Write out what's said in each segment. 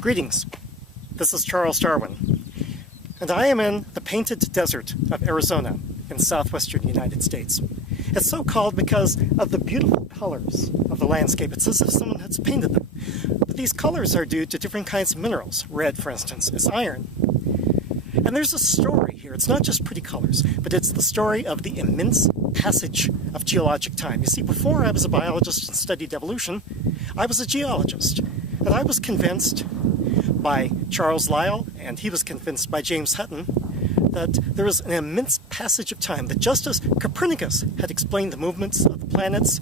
Greetings, this is Charles Darwin, and I am in the painted desert of Arizona in southwestern United States. It's so called because of the beautiful colors of the landscape. It's as if someone has painted them. But these colors are due to different kinds of minerals. Red, for instance, is iron. And there's a story here. It's not just pretty colors, but it's the story of the immense passage of geologic time. You see, before I was a biologist and studied evolution, I was a geologist. And I was convinced by Charles Lyell, and he was convinced by James Hutton, that there is an immense passage of time, that just as Copernicus had explained the movements of the planets,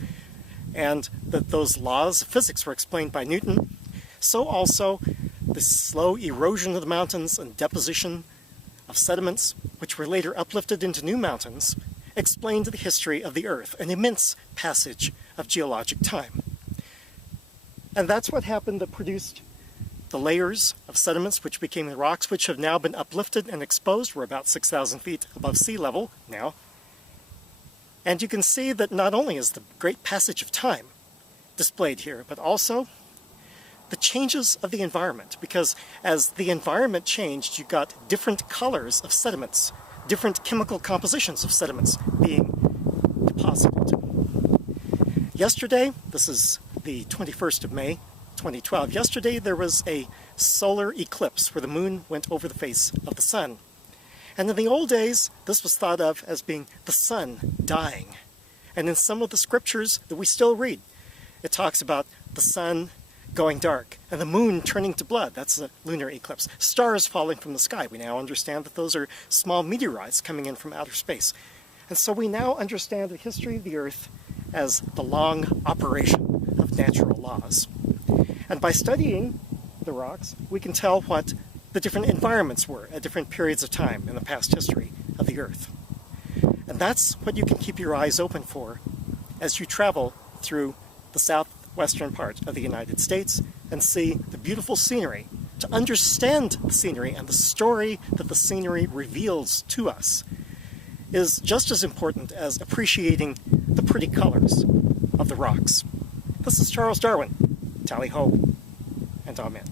and that those laws of physics were explained by Newton, so also the slow erosion of the mountains and deposition of sediments, which were later uplifted into new mountains, explained the history of the Earth, an immense passage of geologic time. And that's what happened that produced the layers of sediments which became the rocks, which have now been uplifted and exposed. We're about 6,000 feet above sea level now. And you can see that not only is the great passage of time displayed here, but also the changes of the environment, because as the environment changed, you got different colors of sediments, different chemical compositions of sediments being deposited. Yesterday, this is the 21st of May, 2012. Yesterday there was a solar eclipse where the moon went over the face of the sun. And in the old days, this was thought of as being the sun dying. And in some of the scriptures that we still read, it talks about the sun going dark and the moon turning to blood. That's a lunar eclipse. Stars falling from the sky. We now understand that those are small meteorites coming in from outer space. And so we now understand the history of the Earth as the long operation of natural laws. And by studying the rocks, we can tell what the different environments were at different periods of time in the past history of the Earth. And that's what you can keep your eyes open for as you travel through the southwestern part of the United States and see the beautiful scenery. To understand the scenery and the story that the scenery reveals to us is just as important as appreciating the pretty colors of the rocks. This is Charles Darwin. Tally ho, and amen.